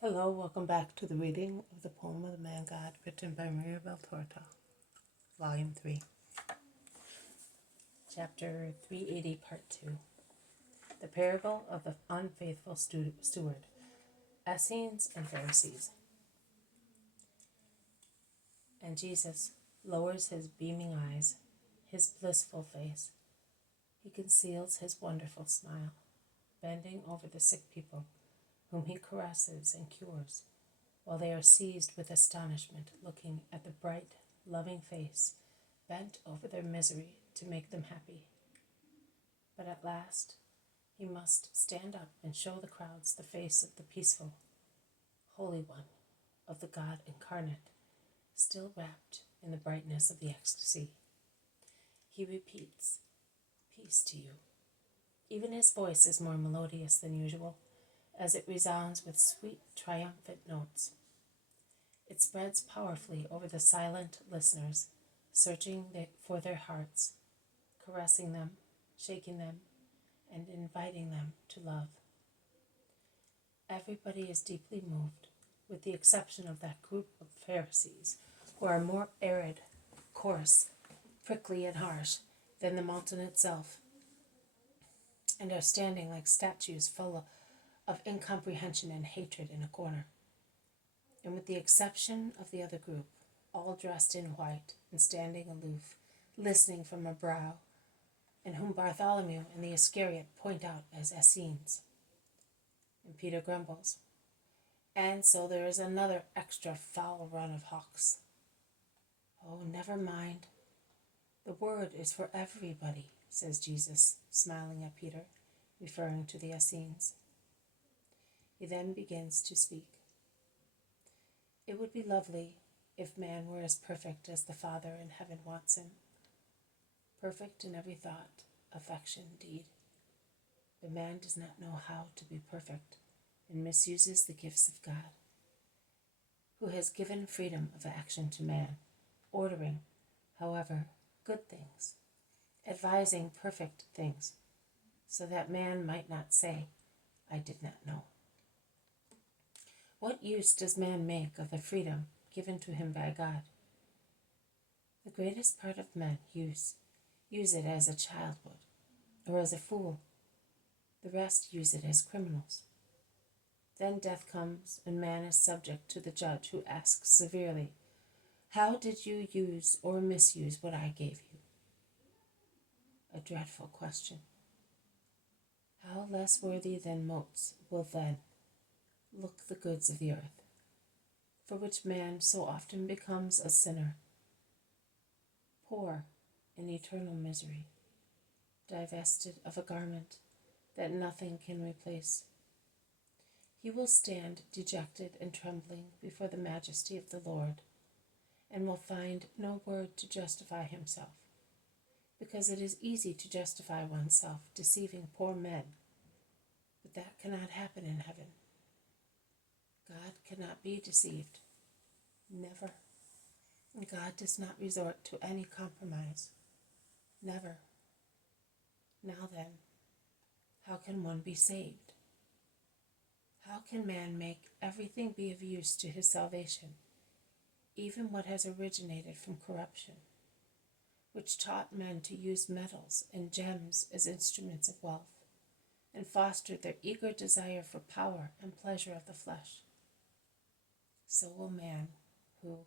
Hello, welcome back to the reading of the poem of the Man God, written by Maria Valtorta, Volume 3, Chapter 380, Part 2. The Parable of the Unfaithful Steward, Essenes and Pharisees. And Jesus lowers his beaming eyes, his blissful face. He conceals his wonderful smile, bending over the sick people, whom he caresses and cures, while they are seized with astonishment, looking at the bright, loving face bent over their misery to make them happy. But at last he must stand up and show the crowds the face of the peaceful, Holy One, of the God incarnate, still wrapped in the brightness of the ecstasy. He repeats, "Peace to you." Even his voice is more melodious than usual, as it resounds with sweet, triumphant notes. It spreads powerfully over the silent listeners, searching for their hearts, caressing them, shaking them, and inviting them to love. Everybody is deeply moved, with the exception of that group of Pharisees, who are more arid, coarse, prickly, and harsh than the mountain itself, and are standing like statues full of incomprehension and hatred in a corner. And with the exception of the other group, all dressed in white and standing aloof, listening from a brow, and whom Bartholomew and the Iscariot point out as Essenes. And Peter grumbles, "And so there is another extra foul run of hawks." "Oh, never mind. The word is for everybody," says Jesus, smiling at Peter, referring to the Essenes. He then begins to speak. "It would be lovely if man were as perfect as the Father in heaven wants him, perfect in every thought, affection, deed. But man does not know how to be perfect and misuses the gifts of God, who has given freedom of action to man, ordering, however, good things, advising perfect things, so that man might not say, 'I did not know.' What use does man make of the freedom given to him by God? The greatest part of men use it as a child would, or as a fool. The rest use it as criminals. Then death comes, and man is subject to the judge, who asks severely, 'How did you use or misuse what I gave you?' A dreadful question. How less worthy than motes will then look the goods of the earth, for which man so often becomes a sinner, poor in eternal misery, divested of a garment that nothing can replace. He will stand dejected and trembling before the majesty of the Lord, and will find no word to justify himself, because it is easy to justify oneself deceiving poor men, but that cannot happen in heaven. God cannot be deceived, never. God does not resort to any compromise, never. Now then, how can one be saved? How can man make everything be of use to his salvation, even what has originated from corruption, which taught men to use metals and gems as instruments of wealth, and fostered their eager desire for power and pleasure of the flesh? So will man, who,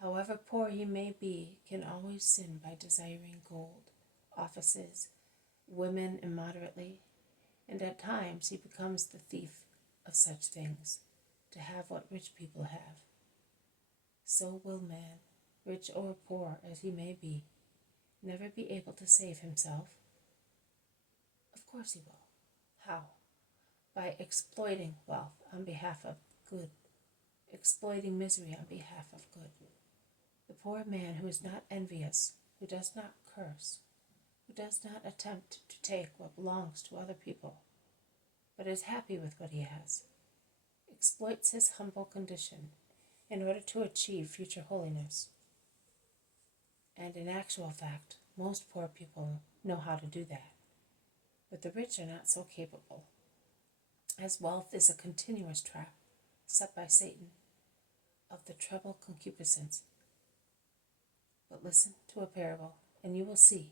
however poor he may be, can always sin by desiring gold, offices, women immoderately, and at times he becomes the thief of such things, to have what rich people have. So will man, rich or poor as he may be, never be able to save himself. Of course he will. How? By exploiting wealth on behalf of good, exploiting misery on behalf of good. The poor man who is not envious, who does not curse, who does not attempt to take what belongs to other people, but is happy with what he has, exploits his humble condition in order to achieve future holiness. And in actual fact, most poor people know how to do that, but the rich are not so capable, as wealth is a continuous trap, set by Satan, of the treble concupiscence. But listen to a parable, and you will see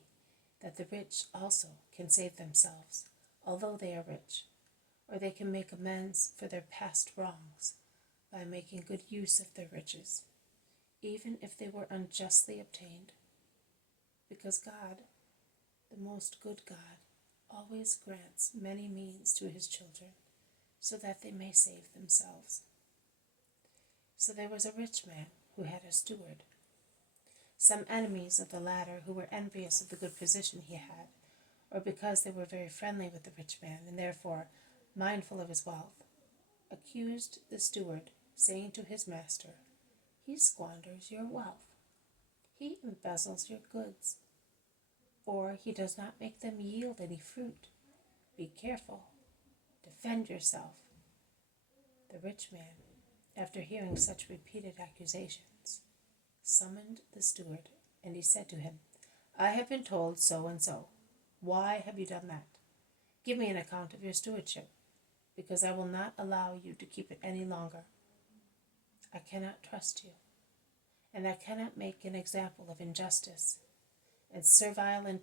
that the rich also can save themselves, although they are rich, or they can make amends for their past wrongs by making good use of their riches, even if they were unjustly obtained. Because God, the most good God, always grants many means to his children, so that they may save themselves. So there was a rich man who had a steward. Some enemies of the latter, who were envious of the good position he had, or because they were very friendly with the rich man, and therefore mindful of his wealth, accused the steward, saying to his master, "He squanders your wealth. He embezzles your goods, or he does not make them yield any fruit. Be careful. Defend yourself." The rich man, after hearing such repeated accusations, summoned the steward, and he said to him, "I have been told so and so. Why have you done that? Give me an account of your stewardship, because I will not allow you to keep it any longer. I cannot trust you, and I cannot make an example of injustice and servile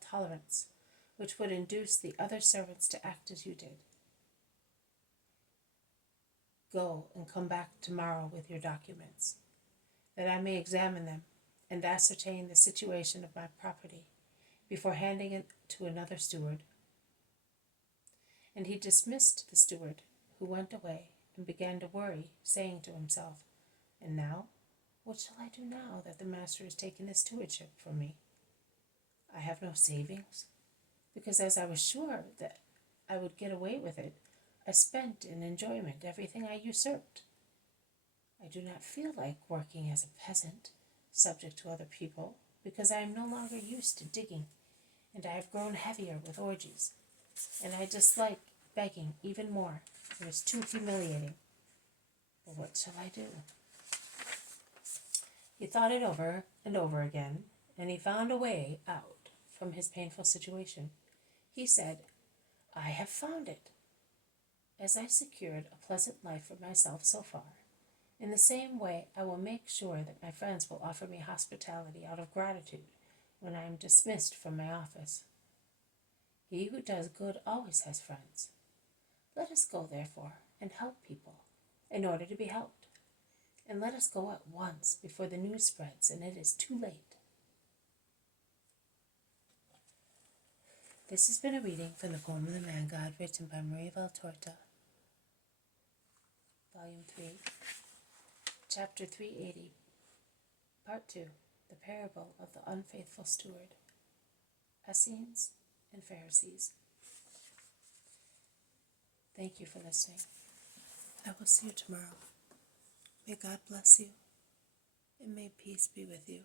tolerance, which would induce the other servants to act as you did. Go and come back tomorrow with your documents, that I may examine them and ascertain the situation of my property before handing it to another steward." And he dismissed the steward, who went away and began to worry, saying to himself, "And now, what shall I do now that the master has taken his stewardship from me? I have no savings, because as I was sure that I would get away with it, I spent in enjoyment everything I usurped. I do not feel like working as a peasant, subject to other people, because I am no longer used to digging, and I have grown heavier with orgies, and I dislike begging even more. It is too humiliating. But what shall I do?" He thought it over and over again, and he found a way out from his painful situation. He said, "I have found it. As I secured a pleasant life for myself so far, in the same way I will make sure that my friends will offer me hospitality out of gratitude when I am dismissed from my office. He who does good always has friends. Let us go, therefore, and help people in order to be helped. And let us go at once before the news spreads and it is too late." This has been a reading from the poem of the Man God, written by Maria Valtorta, Volume 3, Chapter 380, Part 2, The Parable of the Unfaithful Steward, Essenes and Pharisees. Thank you for listening. I will see you tomorrow. May God bless you, and may peace be with you.